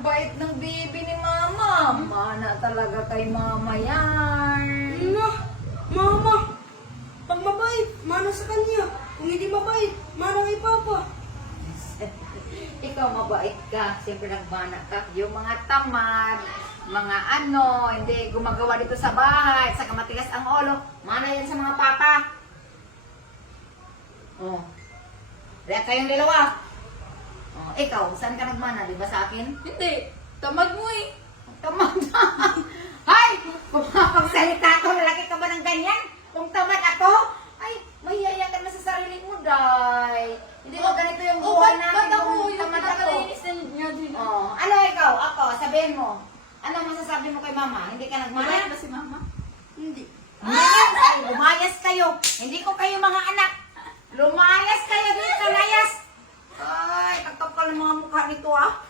Ang bait ng bibi ni Mama. Mana talaga kay Mama yan. Mama, pag mabait, mana sa kanya. Kung hindi mabait, mana kay Papa. Ikaw mabait ka. Siyempre nagmana ka. Yung mga tamad, mga ano, hindi gumagawa dito sa bahay, saka matigas ang ulo, mana yan sa mga papa. Oh. Kaya kayong dalawa. Oh, ikaw, saan ka nagmana? Di ba sa akin? Hindi. Tamad mo eh. Tamad na. Hay! Kung mapagsalita ko, lalaki ka ba ng ganyan? Kung tamad ako, ay, mahiyaya ka na sa sarili mo, Day. Hindi mo ganito yung buhay natin ba't ako kung yung tamad ako. pinakalinis niya din? Oh, ano ikaw? Ako, sabihin mo. Ano masasabi mo kay Mama? Hindi ka Mabait nagmana? ba si Mama? Hindi. Ay, lumayas kayo. Hindi ko kayo mga anak. Lumayas kayo dito, layas. Ay, kakapal ng mga mukha nito ah.